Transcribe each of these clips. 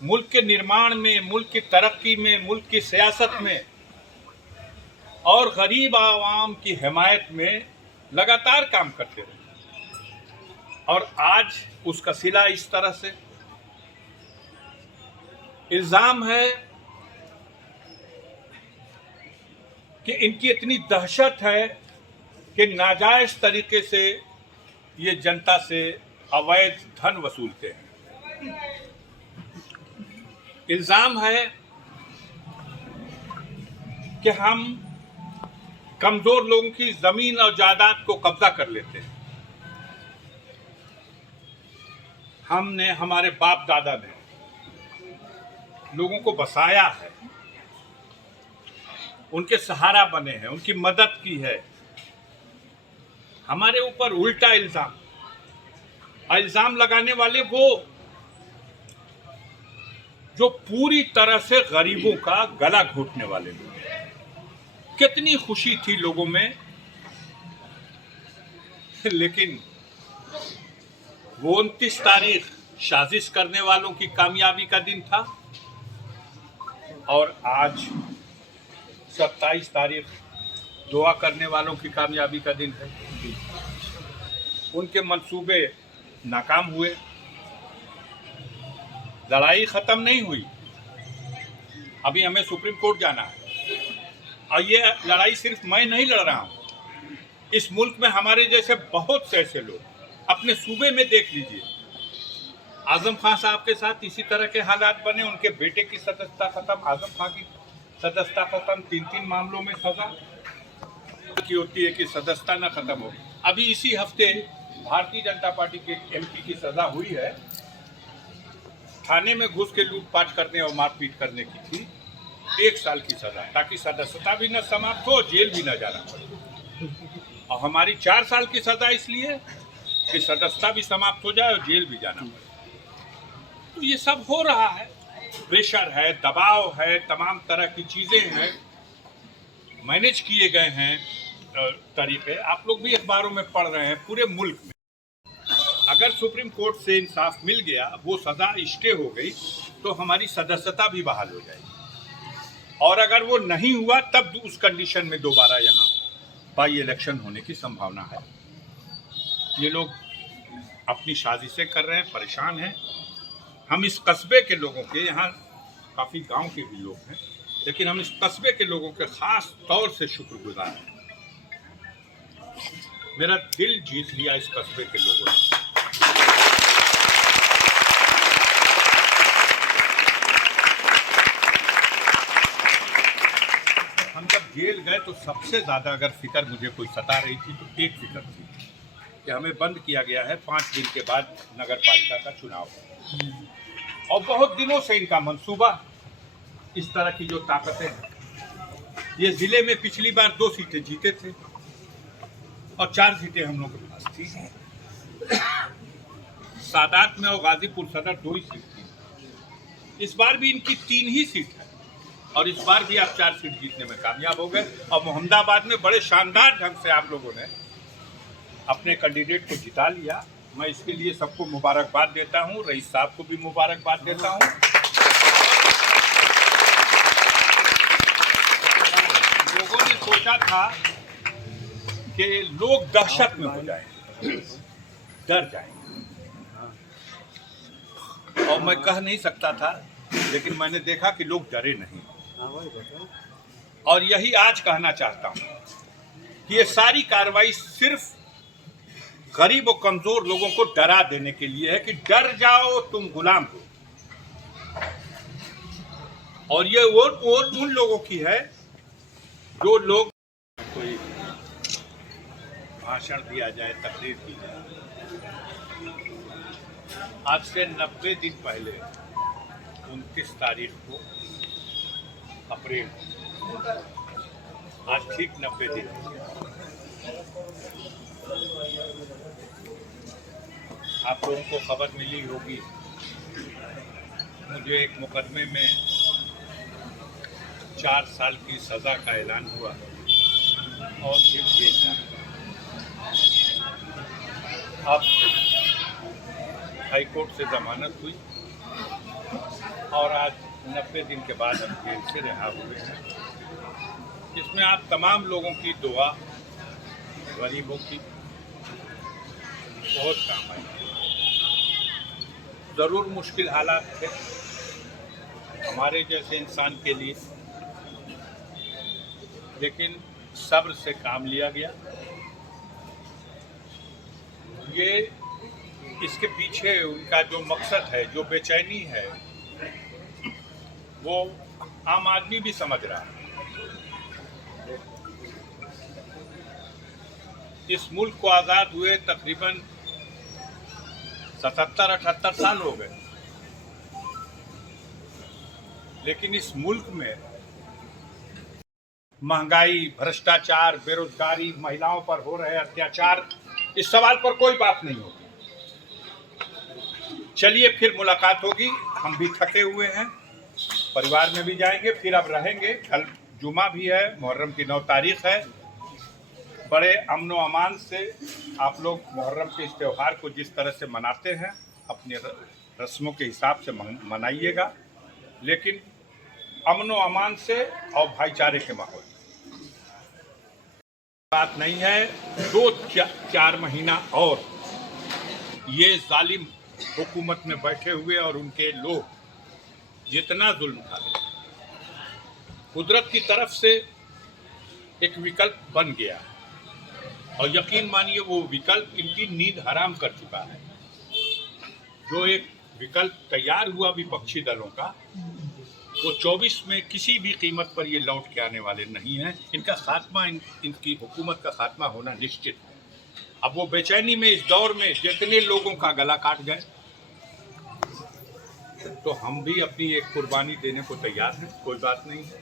मुल्क के निर्माण में, मुल्क की तरक्की में, मुल्क की सियासत में और गरीब आवाम की हिमायत में लगातार काम करते रहे। और आज उसका सिला इस तरह से इल्जाम है कि इनकी इतनी दहशत है कि नाजायज तरीके से ये जनता से अवैध धन वसूलते हैं। इल्जाम है कि हम कमजोर लोगों की जमीन और जायदाद को कब्जा कर लेते हैं। हमने, हमारे बाप दादा ने लोगों को बसाया है, उनके सहारा बने हैं, उनकी मदद की है। हमारे ऊपर उल्टा इल्जाम लगाने वाले वो जो पूरी तरह से गरीबों का गला घोटने वाले लोग। कितनी खुशी थी लोगों में, लेकिन वो 29 तारीख साजिश करने वालों की कामयाबी का दिन था और आज 27 तारीख दुआ करने वालों की कामयाबी का दिन है। उनके मंसूबे नाकाम हुए, लड़ाई खत्म नहीं हुई। अभी हमें सुप्रीम कोर्ट जाना है और ये लड़ाई सिर्फ मैं नहीं लड़ रहा हूं। इस मुल्क में हमारे जैसे बहुत से ऐसे लोग, अपने सूबे में देख लीजिए, आजम खान साहब के साथ इसी तरह के हालात बने। उनके बेटे की सदस्यता खत्म, आजम खान की सदस्यता खत्म, 3 मामलों में सजा की होती है कि सदस्यता न खत्म हो। अभी इसी हफ्ते भारतीय जनता पार्टी के एमपी की सजा हुई है, थाने में घुस के लूटपाट करने और मारपीट करने की थी। 1 साल की सजा, ताकि सदस्यता भी न समाप्त हो, जेल भी न जाना पड़े। और हमारी 4 साल की सजा इसलिए कि सदस्यता भी समाप्त हो जाए और जेल भी जाना पड़े। तो ये सब हो रहा है, प्रेशर है, दबाव है, तमाम तरह की चीजें हैं, मैनेज किए गए हैं तरीके। आप लोग भी अखबारों में पढ़ रहे हैं पूरे मुल्क में। अगर सुप्रीम कोर्ट से इंसाफ मिल गया, वो सजा स्टे हो गई, तो हमारी सदस्यता भी बहाल हो जाएगी। और अगर वो नहीं हुआ तब उस कंडीशन में दोबारा यहाँ बाई इलेक्शन होने की संभावना है। ये लोग अपनी साजिशें कर रहे हैं, परेशान हैं। हम इस कस्बे के लोगों के, यहाँ काफ़ी गांव के भी लोग हैं, लेकिन हम इस कस्बे के लोगों के खास तौर से शुक्रगुजार हैं। मेरा दिल जीत लिया इस कस्बे के लोगों ने। हम जब जेल गए तो सबसे ज़्यादा अगर फिक्र मुझे कोई सता रही थी तो एक फिक्र थी कि हमें बंद किया गया है 5 दिन के बाद नगर पालिका का चुनाव। और बहुत दिनों से इनका मंसूबा, इस तरह की जो ताकतें हैं, ये जिले में पिछली बार 2 सीटें जीते थे और 4 सीटें हम लोग के पास थी। सादात में और गाजीपुर सदर 2 ही सीट थी। इस बार भी इनकी 3 ही सीट है और इस बार भी आप 4 सीट जीतने में कामयाब हो गए। और मोहम्मदाबाद में बड़े शानदार ढंग से आप लोगों ने अपने कैंडिडेट को जिता लिया। मैं इसके लिए सबको मुबारकबाद देता हूं, रईस साहब को भी मुबारकबाद देता हूं। लोगों ने सोचा था कि लोग दहशत में हो जाएंगे, डर जाएंगे, और मैं कह नहीं सकता था, लेकिन मैंने देखा कि लोग डरे नहीं। और यही आज कहना चाहता हूं कि ये सारी कार्रवाई सिर्फ गरीब और कमजोर लोगों को डरा देने के लिए है कि डर जाओ, तुम गुलाम हो। और ये वो उन लोगों की है जो लोग, कोई भाषण दिया जाए, तकरीर की जाए। आज से 90 दिन पहले 29 तारीख को अप्रैल, आज ठीक 90 दिन। आप लोगों को खबर मिली होगी, मुझे एक मुकदमे में 4 साल की सज़ा का ऐलान हुआ और फिर जेल जाना। अब हाई कोर्ट से जमानत हुई और आज 90 दिन के बाद हम जेल से रिहा हुए हैं। इसमें आप तमाम लोगों की दुआ, गरीबों की बहुत काम आई। ज़रूर मुश्किल हालात थे हमारे जैसे इंसान के लिए, लेकिन सब्र से काम लिया गया। ये इसके पीछे उनका जो मकसद है, जो बेचैनी है, वो आम आदमी भी समझ रहा है। इस मुल्क को आज़ाद हुए तकरीबन 77-78 साल हो गए, लेकिन इस मुल्क में महंगाई, भ्रष्टाचार, बेरोजगारी, महिलाओं पर हो रहे अत्याचार, इस सवाल पर कोई बात नहीं होगी। चलिए फिर मुलाकात होगी। हम भी थके हुए हैं, परिवार में भी जाएंगे, फिर अब रहेंगे। कल जुमा भी है, मुहर्रम की 9 तारीख है। बड़े अमन व अमान से आप लोग मुहर्रम के इस त्यौहार को जिस तरह से मनाते हैं, अपने रस्मों के हिसाब से मनाइएगा, लेकिन अमन व अमान से और भाईचारे के माहौल। बात नहीं है 2-4 महीना और ये जालिम हुकूमत में बैठे हुए और उनके लोग जितना जुल्म उठाते, कुदरत की तरफ से एक विकल्प बन गया है, और यकीन मानिए वो विकल्प इनकी नींद हराम कर चुका है। जो एक विकल्प तैयार हुआ विपक्षी दलों का, वो 24 में किसी भी कीमत पर ये लौट के आने वाले नहीं हैं। इनका खात्मा, इनकी हुकूमत का खात्मा होना निश्चित है। अब वो बेचैनी में, इस दौर में जितने लोगों का गला काट गए, तो हम भी अपनी एक कुर्बानी देने को तैयार हैं। कोई बात नहीं है,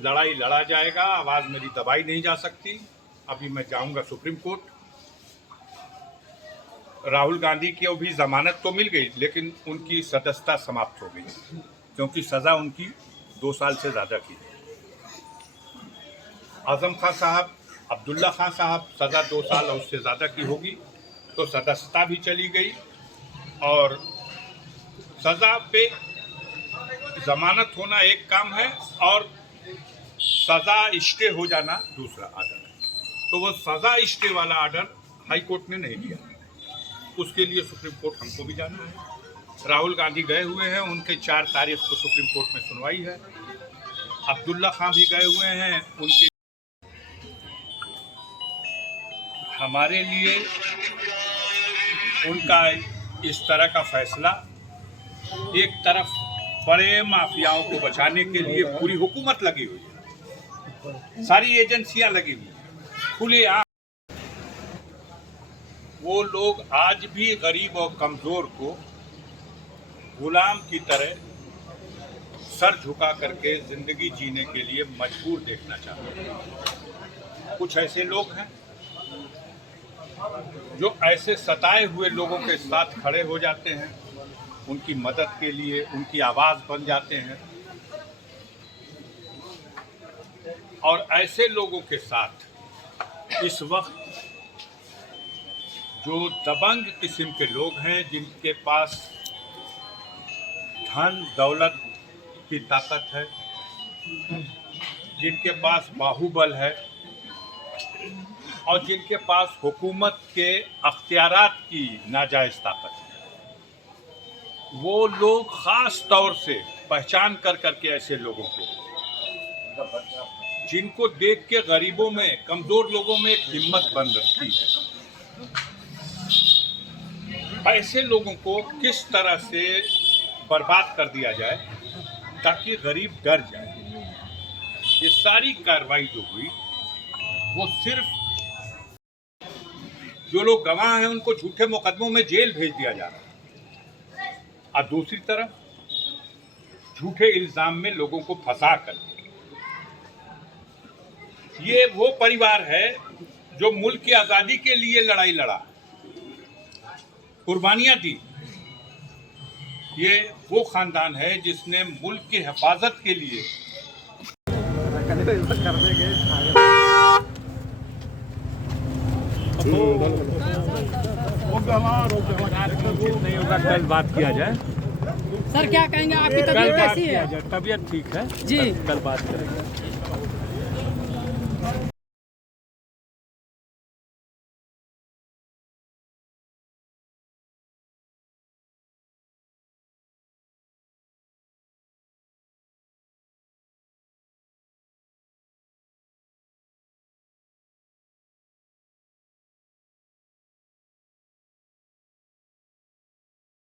लड़ाई लड़ा जाएगा। आवाज़ मेरी दबाई नहीं जा सकती। अभी मैं जाऊंगा सुप्रीम कोर्ट। राहुल गांधी की भी जमानत तो मिल गई, लेकिन उनकी सदस्यता समाप्त हो गई, क्योंकि सज़ा उनकी 2 साल से ज़्यादा की। आज़म खान साहब, अब्दुल्ला खान साहब, सज़ा 2 साल और उससे ज़्यादा की होगी, तो सदस्यता भी चली गई, और सज़ा पे ज़मानत होना एक काम है और सज़ा स्टे हो जाना दूसरा आर्डर है। तो वो सज़ा स्टे वाला आर्डर हाई कोर्ट ने नहीं दिया, उसके लिए सुप्रीम कोर्ट हमको भी जाना है। राहुल गांधी गए हुए हैं, उनके 4 तारीख को सुप्रीम कोर्ट में सुनवाई है। अब्दुल्ला खान भी गए हुए हैं, उनके। हमारे लिए उनका इस तरह का फैसला, एक तरफ बड़े माफियाओं को बचाने के लिए पूरी हुकूमत लगी हुई है, सारी एजेंसियां लगी हुई हैं, खुले आम। वो लोग आज भी गरीब और कमज़ोर को गुलाम की तरह सर झुका करके ज़िंदगी जीने के लिए मजबूर देखना चाहते हैं। कुछ ऐसे लोग हैं जो ऐसे सताए हुए लोगों के साथ खड़े हो जाते हैं, उनकी मदद के लिए उनकी आवाज़ बन जाते हैं, और ऐसे लोगों के साथ इस वक्त जो दबंग किस्म के लोग हैं, जिनके पास धन दौलत की ताकत है, जिनके पास बाहुबल है, और जिनके पास हुकूमत के अख्तियारात की नाजायज़ ताकत है, वो लोग ख़ास तौर से पहचान कर करके ऐसे लोगों को, जिनको देख के गरीबों में, कमज़ोर लोगों में एक हिम्मत बन रखी है, ऐसे लोगों को किस तरह से बर्बाद कर दिया जाए ताकि गरीब डर जाए। ये सारी कार्रवाई जो हुई, वो सिर्फ जो लोग गवाह हैं उनको झूठे मुकदमों में जेल भेज दिया जा रहा है, और दूसरी तरफ झूठे इल्ज़ाम में लोगों को फंसा कर। ये वो परिवार है जो मुल्क की आज़ादी के लिए लड़ाई लड़ा, कुर्बानियाँ दी। ये वो ख़ानदान है जिसने मुल्क की हिफाजत के लिए नहीं होगा, कल बात किया जाए। सर क्या कहेंगे, आपकी तबीयत कैसी है? तबीयत ठीक है जी। कल बात करेंगे।